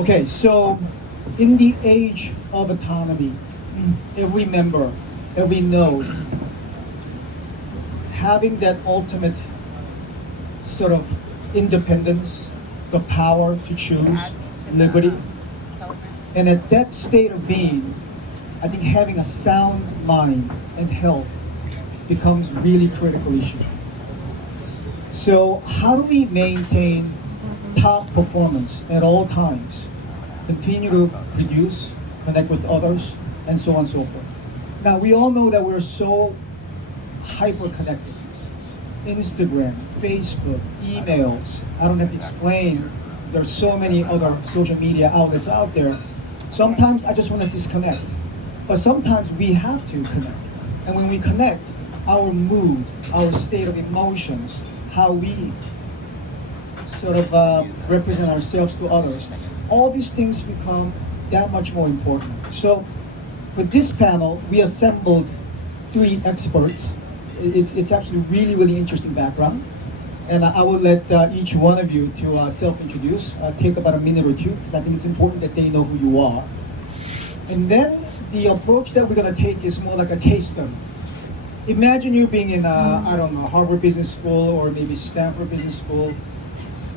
Okay, so in the age of autonomy, every member, every node, having that ultimate sort of independence, the power to choose, liberty, and at that state of being, I think having a sound mind and health becomes really critical issue. So how do we maintain top performance at all times, continue to produce, connect with others, and so on and so forth? Now we all know that we're so hyper-connected. Instagram, Facebook, emails, I don't have to explain, there's so many other social media outlets out there. Sometimes I just want to disconnect, but sometimes we have to connect. And when we connect, our mood, our state of emotions, how we sort of represent ourselves to others, all these things become that much more important. So for this panel, we assembled 3 experts. It's actually really, really interesting background. And I will let each one of you to self-introduce, take about a minute or two, because I think it's important that they know who you are. And then the approach that we're gonna take is more like a case study. Imagine you being in, I don't know, Harvard Business School or maybe Stanford Business School.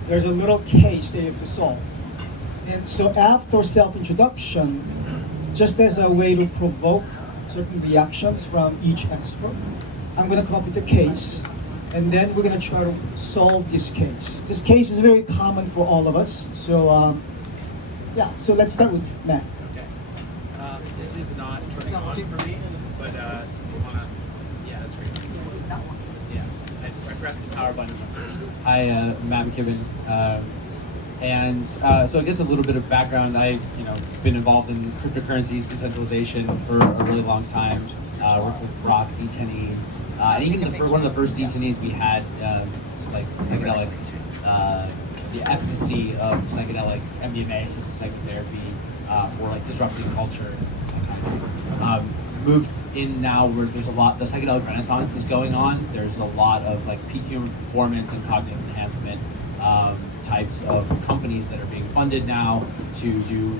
There's a little case that you have to solve. And so after self-introduction, just as a way to provoke certain reactions from each expert, I'm gonna come up with a case, and then we're gonna try to solve this case. This case is very common for all of us. So yeah, so let's start with Matt. Okay. This is not turning on for me, but you wanna, yeah, that's great. Yeah, I pressed the power button. Hi, I'm Matt McKibben. So I guess a little bit of background. I've been involved in cryptocurrencies, decentralization for a really long time. Worked with Rock, D10E, and even one of the first D10Es we had, like psychedelic, the efficacy of psychedelic MDMA-assisted psychotherapy for like disrupting culture. Moved in now where there's a lot, the psychedelic renaissance is going on. There's a lot of like peak human performance and cognitive enhancement types of companies that are being funded now to do,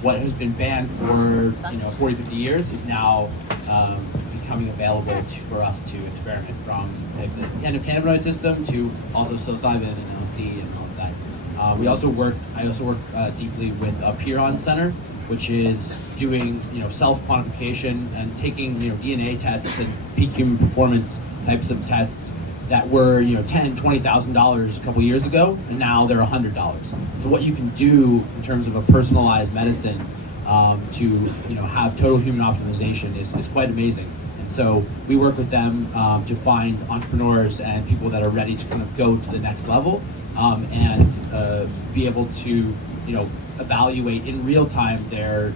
what has been banned for 40, 50 years is now becoming available for us to experiment, from like, the cannabinoid system to also psilocybin and LSD and all of that. I also work deeply with a Piron Center, which is doing self-quantification and taking DNA tests and peak human performance types of tests that were $10,000, $20,000 a couple years ago, and now they're $100. So what you can do in terms of a personalized medicine to have total human optimization is quite amazing. And so we work with them to find entrepreneurs and people that are ready to kind of go to the next level and be able to evaluate in real time their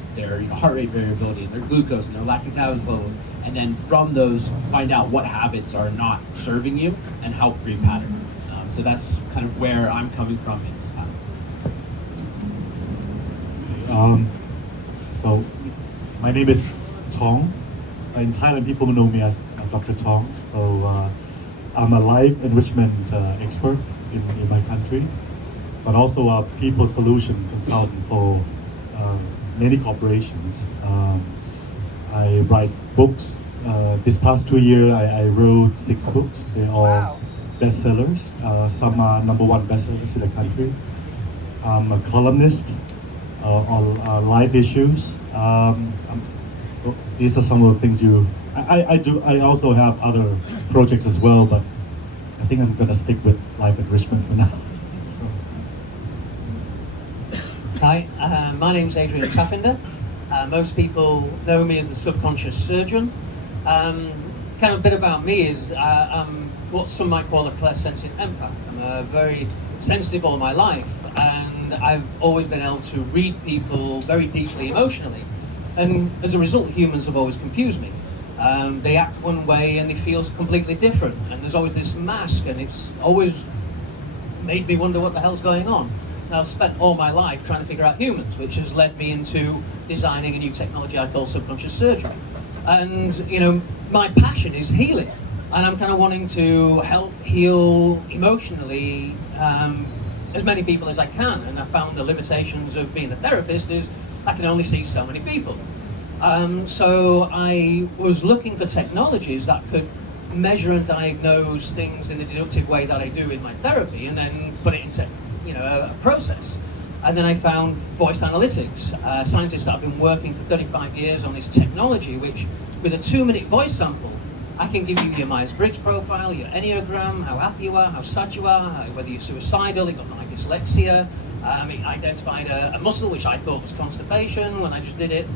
heart rate variability and their glucose and their lactic acid levels, and then from those find out what habits are not serving you and help repattern. So that's kind of where I'm coming from in this panel. So my name is Tong. In Thailand, people know me as Dr. Tong. So I'm a life enrichment expert in my country, but also a people solution consultant for many corporations. I write books. This past 2 years, I wrote 6 books. They're all bestsellers. Some are #1 bestsellers in the country. I'm a columnist on life issues. These are some of the things I do. I also have other projects as well, but I think I'm gonna stick with life enrichment for now. So. Hi, my name's Adrian Tafinder. Most people know me as the subconscious surgeon. Kind of a bit about me is I'm what some might call a clairsentient empath. I'm very sensitive all my life, and I've always been able to read people very deeply emotionally. And as a result, humans have always confused me. They act one way and they feel completely different, and there's always this mask, and it's always made me wonder what the hell's going on. Now, I've spent all my life trying to figure out humans, which has led me into designing a new technology I call subconscious surgery. And my passion is healing, and I'm kind of wanting to help heal emotionally as many people as I can. And I found the limitations of being a therapist is I can only see so many people. So I was looking for technologies that could measure and diagnose things in the deductive way that I do in my therapy, and then put it into, you know, a process. And then I found voice analytics. Scientists that have been working for 35 years on this technology, which with a 2-minute voice sample, I can give you your Myers-Briggs profile, your Enneagram, how happy you are, how sad you are, whether you're suicidal, you've got my dyslexia. It identified a muscle which I thought was constipation when I just did it.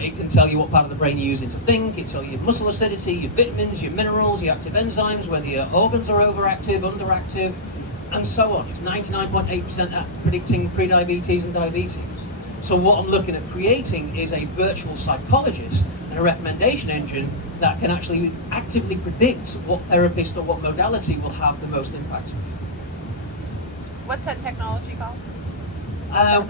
It can tell you what part of the brain you're using to think. It can tell you your muscle acidity, your vitamins, your minerals, your active enzymes, whether your organs are overactive, underactive, and so on. It's 99.8% at predicting prediabetes and diabetes. So what I'm looking at creating is a virtual psychologist and a recommendation engine that can actually actively predict what therapist or what modality will have the most impact. What's that technology called?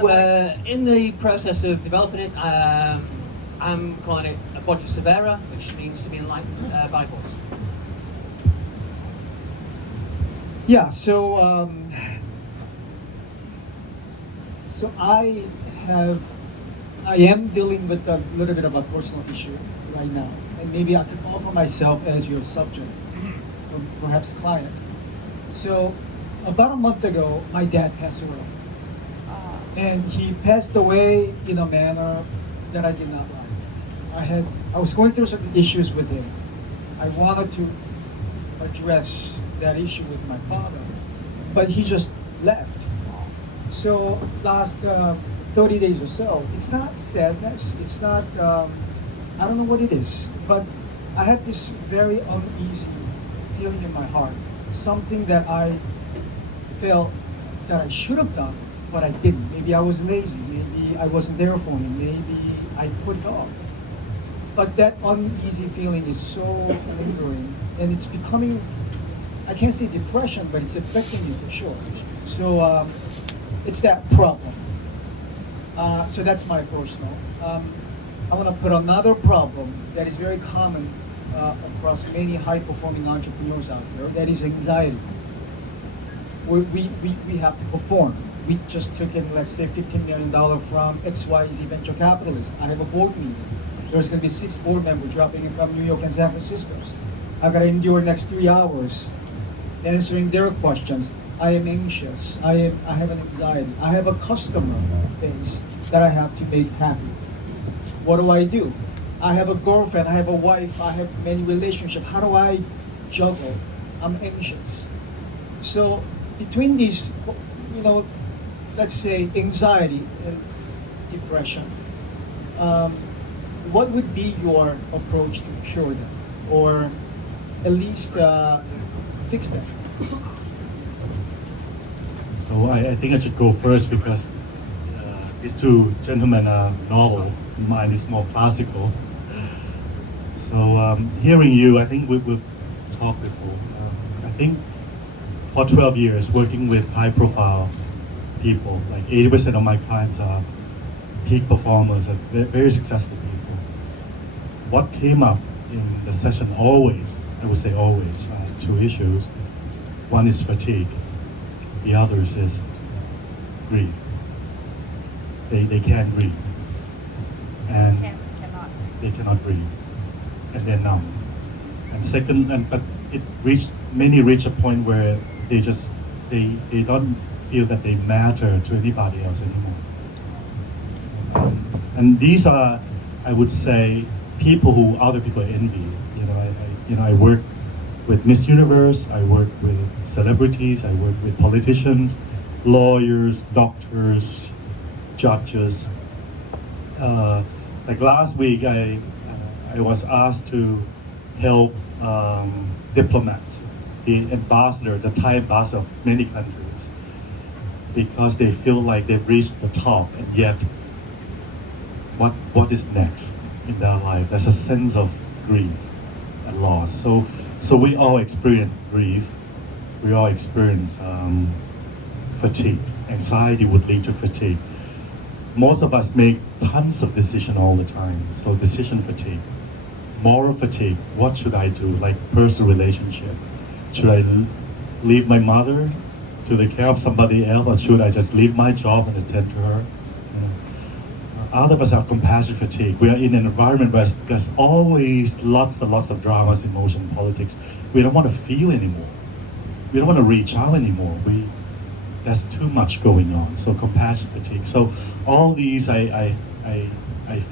We're in the process of developing it. I'm calling it a body severa, which means to be enlightened by voice. Yeah, so so I am dealing with a little bit of a personal issue right now, and maybe I can offer myself as your subject, or perhaps client. So about a month ago, my dad passed away, and he passed away in a manner that I did not like. I was going through certain issues with him. I wanted to address that issue with my father, but he just left. So last 30 days or so, it's not sadness, it's not, I don't know what it is, but I have this very uneasy feeling in my heart, something that I felt that I should have done, but I didn't. Maybe I was lazy, maybe I wasn't there for him, maybe I put it off. But that uneasy feeling is so lingering, and it's becoming, I can't say depression, but it's affecting me for sure. So it's that problem. So that's my personal. I want to put another problem that is very common across many high-performing entrepreneurs out there, that is anxiety. We have to perform. We just took in, let's say, $15 million from XYZ venture capitalist. I have a board meeting. There's going to be 6 board members dropping in from New York and San Francisco. I got to endure next 3 hours answering their questions. I am anxious. I have an anxiety. I have a customer base that I have to make happy. What do? I have a girlfriend. I have a wife. I have many relationships. How do I juggle? I'm anxious. So between these, you know, let's say anxiety and depression, what would be your approach to cure them, or at least fix them? So I think I should go first because these 2 gentlemen are novel. Mine is more classical. So hearing you, I think we've talked before. I think for 12 years working with high-profile people, like 80% of my clients are peak performers and very successful people. What came up in the session always, I would say always, 2 issues. One is fatigue. The others is grief. They can't breathe, and they cannot breathe, and they're numb. And second, but many reach a point where they don't feel that they matter to anybody else anymore. And these are, I would say, people who other people envy. I work with Miss Universe, I work with celebrities, I work with politicians, lawyers, doctors, judges. Like last week, I was asked to help diplomats, the Thai ambassador of many countries, because they feel like they've reached the top, and yet what is next in their life? There's a sense of grief and loss. So we all experience grief. We all experience fatigue. Anxiety would lead to fatigue. Most of us make tons of decisions all the time. So decision fatigue, moral fatigue. What should I do? Like personal relationship. Should I leave my mother to the care of somebody else, or should I just leave my job and attend to her? You know, other of us have compassion fatigue. We are in an environment where there's always lots and lots of dramas, emotion, politics. We don't want to feel anymore. We don't want to reach out anymore. There's too much going on. So compassion fatigue. So all these, I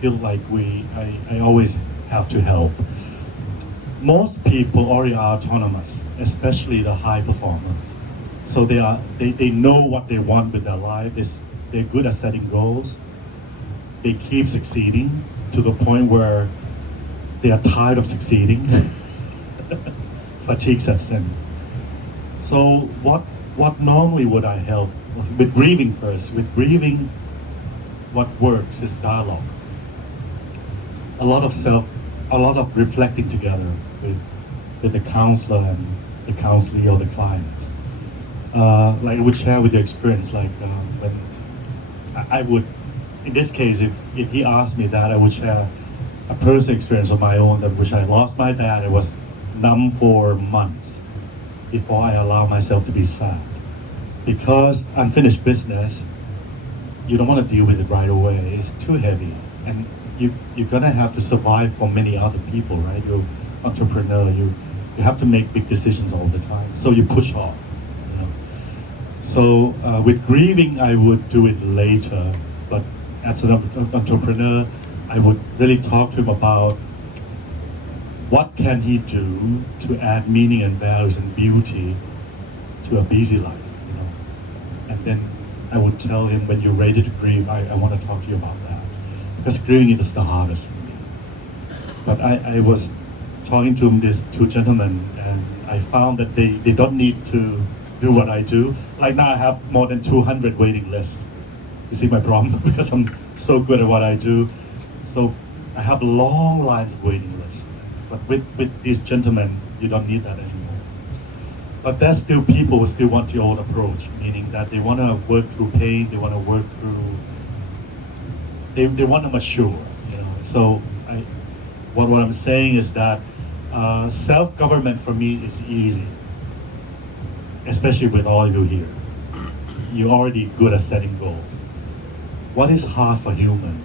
feel like I always have to help. Most people already are autonomous, especially the high performers. So they know what they want with their life. They're good at setting goals. They keep succeeding to the point where they are tired of succeeding. Fatigue sets in. So what normally would I help? With grieving first. With grieving, what works is dialogue. A lot of reflecting together with the counselor and the counselee or the clients. Like I would share with your experience, like when I would, in this case, if he asked me that, I would share a personal experience of my own, that which I lost my dad. I was numb for months before I allowed myself to be sad. Because unfinished business, you don't want to deal with it right away. It's too heavy. And you're gonna have to survive for many other people, right? You're entrepreneur, you have to make big decisions all the time. So you push off, you know. So with grieving, I would do it later, but as an entrepreneur, I would really talk to him about what can he do to add meaning and values and beauty to a busy life, you know. And then I would tell him, when you're ready to grieve, I want to talk to you about that. Because grieving is the hardest for me. But I was talking to these two gentlemen, and I found that they don't need to do what I do. Like now I have more than 200 waiting lists. You see my problem? Because I'm so good at what I do. So I have long lines of waiting lists. But with these gentlemen, you don't need that anymore. But there's still people who still want the old approach, meaning that they want to work through pain, they want to work through, they want to mature, you know. So what I'm saying is that self-government for me is easy, especially with all you here. You're already good at setting goals. What is hard for human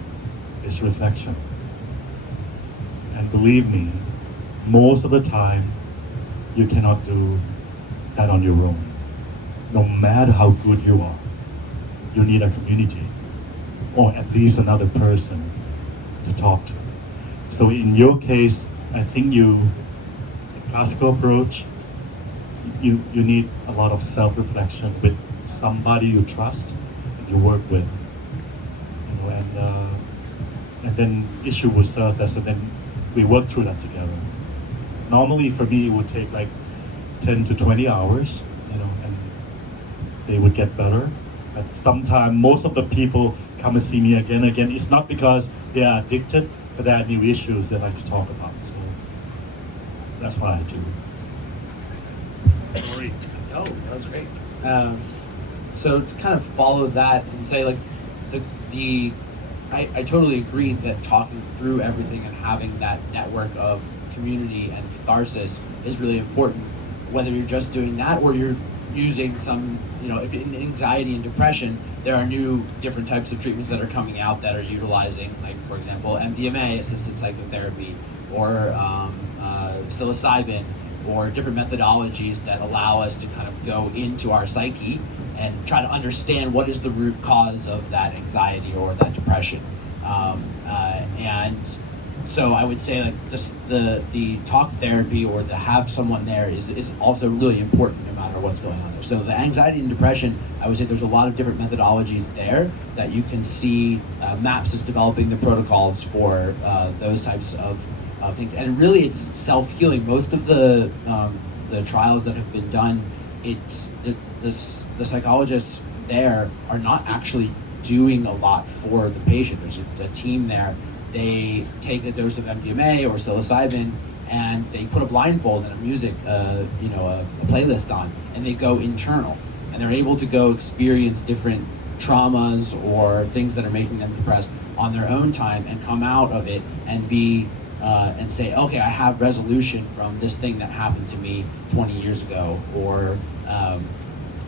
is reflection. And believe me, most of the time, you cannot do that on your own. No matter how good you are, you need a community, or at least another person to talk to. So in your case, I think the classical approach, you need a lot of self-reflection with somebody you trust and you work with, you know, and then issue will surface, and then we work through that together. Normally for me, it would take like 10 to 20 hours, you know, and they would get better. But sometimes most of the people come and see me again. It's not because they are addicted, but there are new issues they like to talk about. So that's what I do. Sorry. No, that was great. So to kind of follow that and say, like, I totally agree that talking through everything and having that network of community and catharsis is really important. Whether you're just doing that or you're using some, you know, if in anxiety and depression, there are new different types of treatments that are coming out that are utilizing, like, for example, MDMA-assisted psychotherapy, or psilocybin, or different methodologies that allow us to kind of go into our psyche and try to understand what is the root cause of that anxiety or that depression. And so I would say, like, the talk therapy or to have someone there is also really important no matter what's going on there. So the anxiety and depression, I would say there's a lot of different methodologies there that you can see. MAPS is developing the protocols for those types of things, and really it's self-healing. Most of the trials that have been done, the psychologists there are not actually doing a lot for the patient. There's a team there. They take a dose of MDMA or psilocybin, and they put a blindfold and a music, a playlist on, and they go internal, and they're able to go experience different traumas or things that are making them depressed on their own time, and come out of it and be and say, okay, I have resolution from this thing that happened to me 20 years ago, or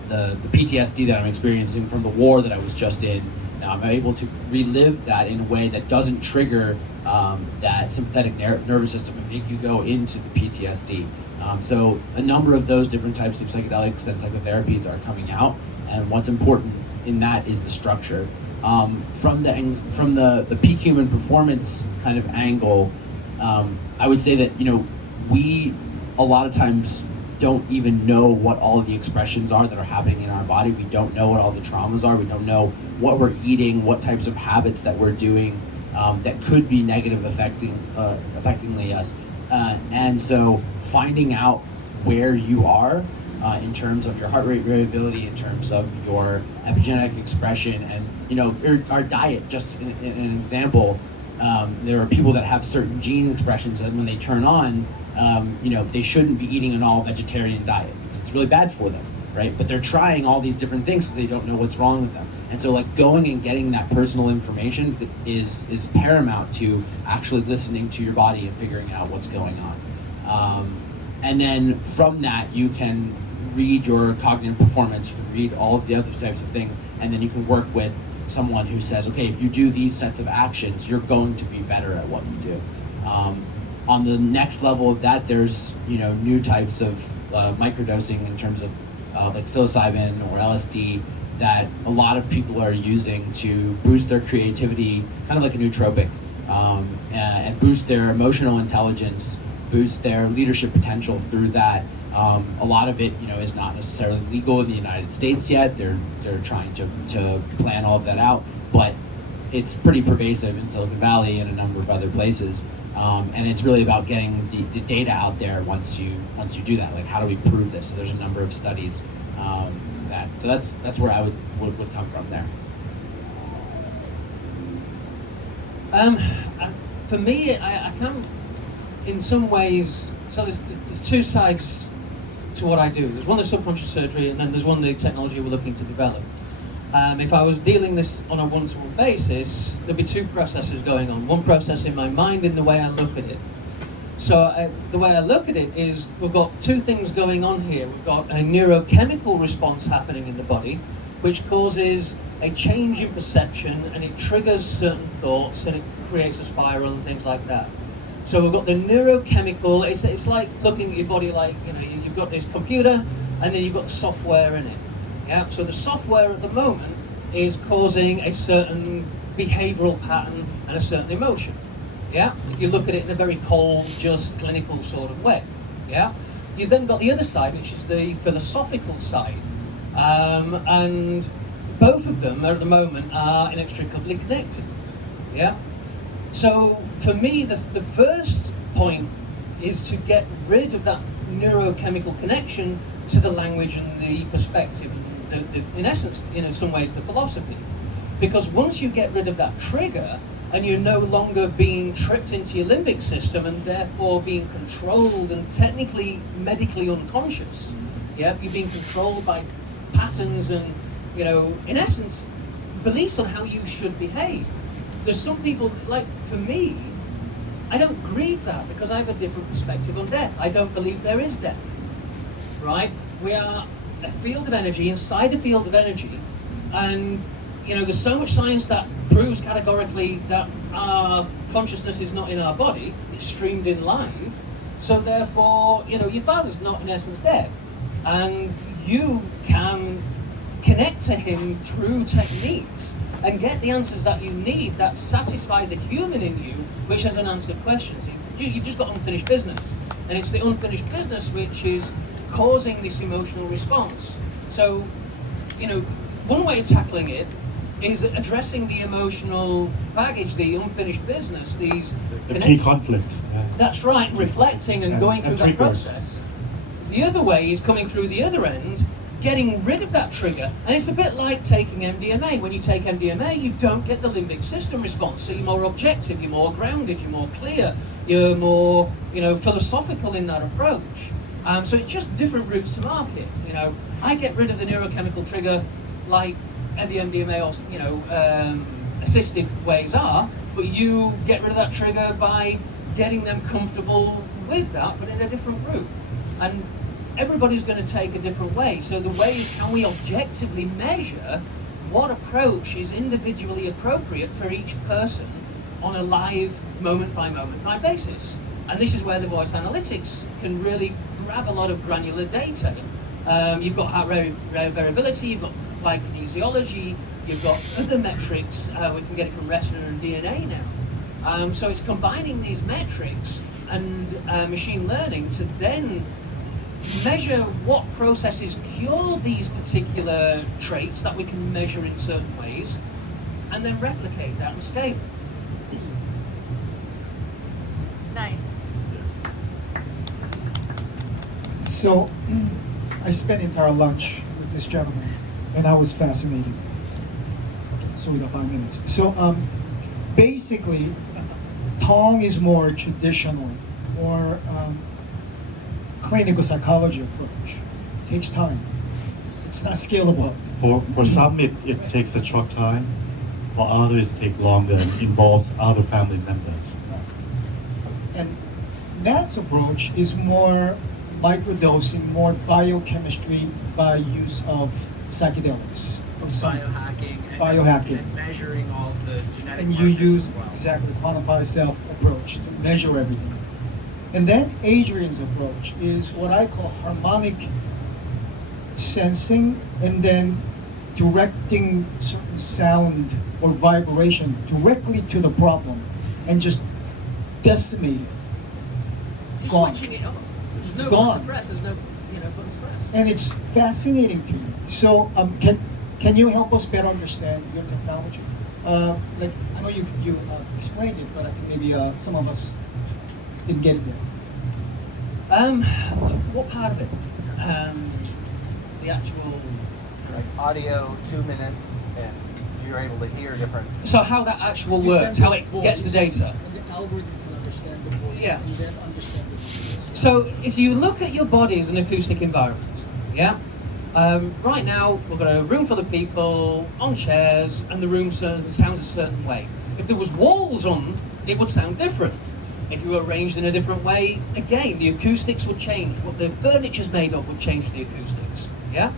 the PTSD that I'm experiencing from the war that I was just in. I'm able to relive that in a way that doesn't trigger that sympathetic nervous system and make you go into the PTSD. So a number of those different types of psychedelics and psychotherapies are coming out, and what's important in that is the structure. From the peak human performance kind of angle, I would say that we a lot of times don't even know what all of the expressions are that are happening in our body. We don't know what all the traumas are. We don't know what we're eating, what types of habits that we're doing that could be negative affectingly us. And so finding out where you are in terms of your heart rate variability, in terms of your epigenetic expression, and our diet. Just in an example, there are people that have certain gene expressions that when they turn on, they shouldn't be eating an all-vegetarian diet because it's really bad for them, right? But they're trying all these different things because they don't know what's wrong with them. And so going and getting that personal information is paramount to actually listening to your body and figuring out what's going on. And then from that, you can read your cognitive performance, you can read all of the other types of things, and then you can work with someone who says, okay, if you do these sets of actions, you're going to be better at what you do. On the next level of that, there's new types of microdosing in terms of like psilocybin or LSD that a lot of people are using to boost their creativity, kind of like a nootropic, and boost their emotional intelligence, boost their leadership potential through that. A lot of it, is not necessarily legal in the United States yet. They're trying to plan all of that out, but it's pretty pervasive in Silicon Valley and a number of other places. And it's really about getting the data out there once you do that. Like, how do we prove this? So there's a number of studies so that's where I would come from there. For me, I can, in some ways, so there's two sides to what I do. There's one, the subconscious surgery, and then there's one, the technology we're looking to develop. If I was dealing this on a one-to-one basis, there'd be two processes going on. One process in my mind in the way I look at it. So the way I look at it is we've got two things going on here. We've got a neurochemical response happening in the body, which causes a change in perception, and it triggers certain thoughts, and it creates a spiral and things like that. So we've got the neurochemical, it's like looking at your body like, you've got this computer, and then you've got the software in it. Yeah, so the software at the moment is causing a certain behavioral pattern and a certain emotion. Yeah, if you look at it in a very cold, just clinical sort of way. Yeah, you've then got the other side, which is the philosophical side, and both of them at the moment are inextricably connected. Yeah, so for me, the first point is to get rid of that neurochemical connection to the language and the perspective. In essence, in some ways, the philosophy. Because once you get rid of that trigger, and you're no longer being tripped into your limbic system and therefore being controlled and technically medically unconscious, yeah, you're being controlled by patterns and, in essence, beliefs on how you should behave. There's some people, like for me, I don't grieve that because I have a different perspective on death. I don't believe there is death, right? We are a field of energy inside a field of energy, and there's so much science that proves categorically that our consciousness is not in our body, it's streamed in live, so therefore, your father's not in essence dead, and you can connect to him through techniques and get the answers that you need that satisfy the human in you, which has unanswered questions. You've just got unfinished business, and it's the unfinished business which is causing this emotional response. So, one way of tackling it is addressing the emotional baggage, the unfinished business, these the key conflicts. Yeah. That's right, reflecting and going through that process. The other way is coming through the other end, getting rid of that trigger. And it's a bit like taking MDMA. When you take MDMA, you don't get the limbic system response, so you're more objective, you're more grounded, you're more clear, you're more, philosophical in that approach. So it's just different routes to market. I get rid of the neurochemical trigger like the MDMA or assisted ways are, but you get rid of that trigger by getting them comfortable with that, but in a different route. And everybody's going to take a different way. So the way is, can we objectively measure what approach is individually appropriate for each person on a live, moment by basis? And this is where the voice analytics can really grab a lot of granular data. You've got heart rate variability, you've got applied kinesiology, you've got other metrics. We can get it from retina and DNA now. So it's combining these metrics and machine learning to then measure what processes cure these particular traits that we can measure in certain ways, and then replicate that and scale. Nice. So I spent entire lunch with this gentleman, and I was fascinated. So we got 5 minutes. So basically, Tong is more traditional, more clinical psychology approach. Takes time. It's not scalable. For some, it takes a short time. For others, it takes longer and involves other family members. And Nat's approach is more microdosing, more biochemistry by use of psychedelics. Biohacking. And measuring all of the genetic And you markers use as well. exactly quantified self approach to measure everything. And then Adrian's approach is what I call harmonic sensing, and then directing certain sound or vibration directly to the problem and just decimate it. Just Gone. switching it up. It's There's no gone. button to press, there's no button to press. And it's fascinating to me. So can you help us better understand your technology? Like I know you explained it, but I think maybe some of us didn't get it there. What part of it? The actual. Like audio, 2 minutes, and you're able to hear different. So how that actual You works, send how the it gets the voice, data. And the algorithm can understand the voice, Yeah. and then understand the voice. So if you look at your body as an acoustic environment, yeah. Right now we've got a room full of people on chairs, and the room sounds a certain way. If there was walls on, it would sound different. If you were arranged in a different way, again, the acoustics would change. What the furniture's made of would change the acoustics. Yeah?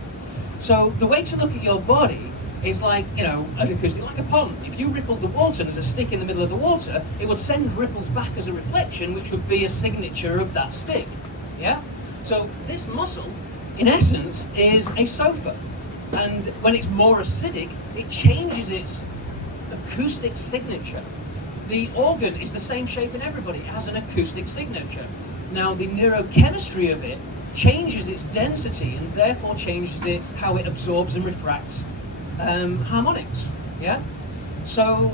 So the way to look at your body is like, an acoustic, like a pond. If you rippled the water and there's a stick in the middle of the water, it would send ripples back as a reflection, which would be a signature of that stick. Yeah? So this muscle, in essence, is a sofa. And when it's more acidic, it changes its acoustic signature. The organ is the same shape in everybody. It has an acoustic signature. Now, the neurochemistry of it changes its density and therefore changes how it absorbs and refracts harmonics. Yeah? So,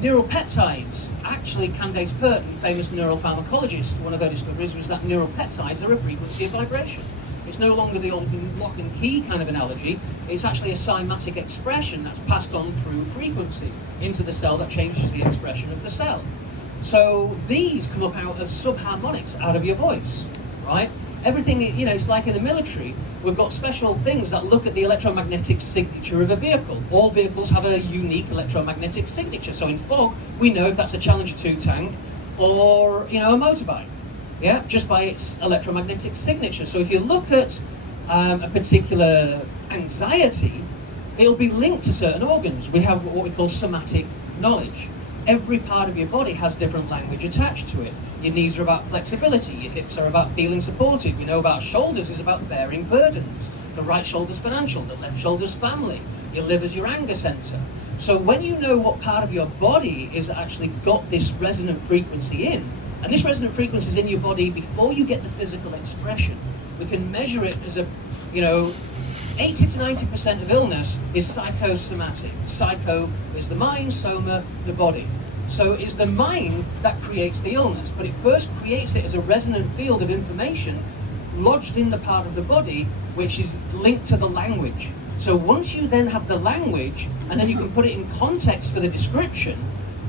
neuropeptides, actually Candace Purton, famous neuropharmacologist, one of her discoveries was that neuropeptides are a frequency of vibration. It's no longer the old lock and key kind of analogy. It's actually a cymatic expression that's passed on through frequency into the cell that changes the expression of the cell. So these come up out of subharmonics, out of your voice, right? Everything, it's like in the military, we've got special things that look at the electromagnetic signature of a vehicle. All vehicles have a unique electromagnetic signature. So in fog, we know if that's a Challenger 2 tank or, a motorbike. Yeah, just by its electromagnetic signature. So if you look at a particular anxiety, it'll be linked to certain organs. We have what we call somatic knowledge. Every part of your body has different language attached to it. Your knees are about flexibility, your hips are about feeling supported. We know about shoulders is about bearing burdens. The right shoulder's financial, the left shoulder's family. Your liver's your anger center. So when you know what part of your body is actually got this resonant frequency in, and this resonant frequency is in your body before you get the physical expression. We can measure it as 80 to 90% of illness is psychosomatic. Psycho is the mind, soma, the body. So it's the mind that creates the illness, but it first creates it as a resonant field of information lodged in the part of the body which is linked to the language. So once you then have the language, and then you can put it in context for the description,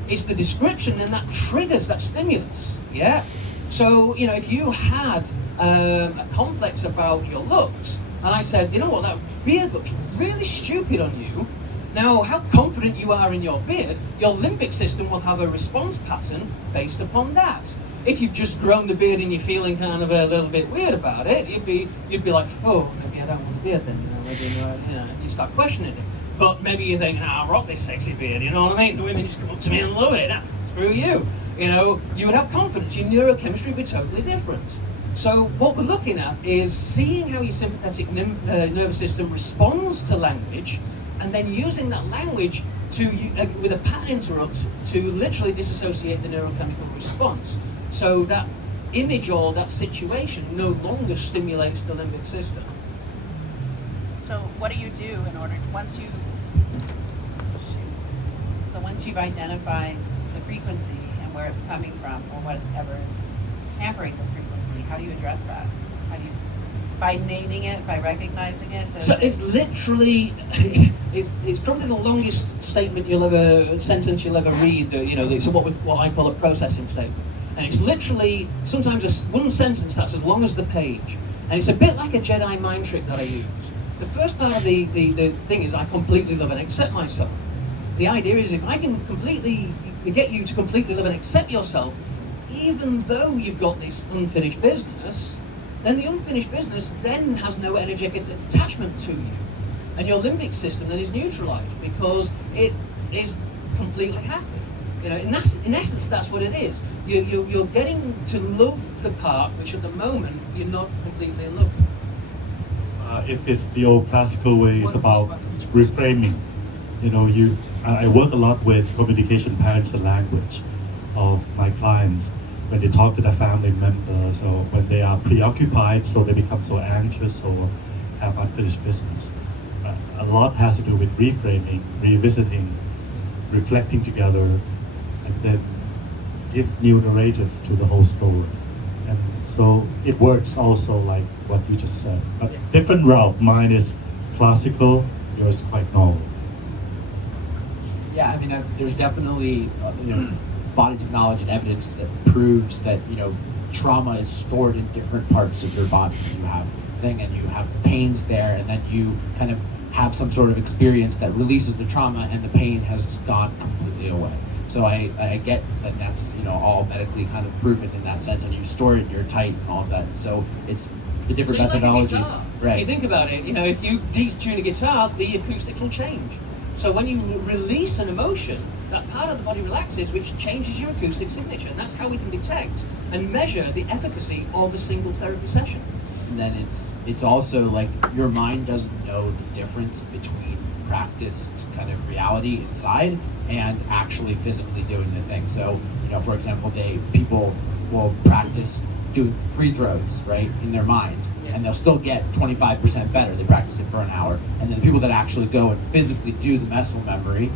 it's the description and that triggers that stimulus, yeah? So, if you had a complex about your looks, and I said, that beard looks really stupid on you. Now, how confident you are in your beard, your limbic system will have a response pattern based upon that. If you've just grown the beard and you're feeling kind of a little bit weird about it, you'd be like, oh, maybe I don't want a beard then, you start questioning it. But maybe you think, I'll rock this sexy beard, you know what I mean? The women just come up to me and love it. Screw you. You would have confidence. Your neurochemistry would be totally different. So what we're looking at is seeing how your sympathetic nervous system responds to language, and then using that language to, with a pattern interrupt, to literally disassociate the neurochemical response. So that image or that situation no longer stimulates the limbic system. So what do you do in order to, once you've identified the frequency and where it's coming from, or whatever is hampering the frequency, how do you address that? How do you, by naming it, by recognizing it? So it's literally, it's probably the longest sentence you'll ever read. It's what I call a processing statement, and it's literally sometimes one sentence that's as long as the page, and it's a bit like a Jedi mind trick that I use. The first part of the thing is I completely love and accept myself. The idea is if I can completely get you to completely love and accept yourself, even though you've got this unfinished business, then the unfinished business then has no energetic attachment to you. And your limbic system then is neutralized because it is completely happy. In essence, that's what it is. You're getting to love the part which at the moment you're not completely in love with. If it's the old classical way, it's about reframing. I work a lot with communication patterns and language of my clients when they talk to their family members, or when they are preoccupied, so they become so anxious or have unfinished business. A lot has to do with reframing, revisiting, reflecting together, and then give new narratives to the whole story. And so it works also like what you just said, but different route. Mine is classical, yours is quite novel. Yeah, I mean, there's definitely bodies of knowledge and evidence that proves that trauma is stored in different parts of your body. You have thing, and you have pains there, and then you kind of have some sort of experience that releases the trauma, and the pain has gone completely away. So I get that that's all medically kind of proven in that sense, and you store it, you're tight, and all of that. So it's the different methodologies. Like right. If you think about it, if you detune a guitar, the acoustics will change. So when you release an emotion, that part of the body relaxes, which changes your acoustic signature, and that's how we can detect and measure the efficacy of a single therapy session. And then it's also like your mind doesn't know the difference between practiced kind of reality inside and actually physically doing the thing. So, for example, people will practice doing free throws, right, in their mind, and they'll still get 25% better. They practice it for an hour. And then the people that actually go and physically do the muscle memory,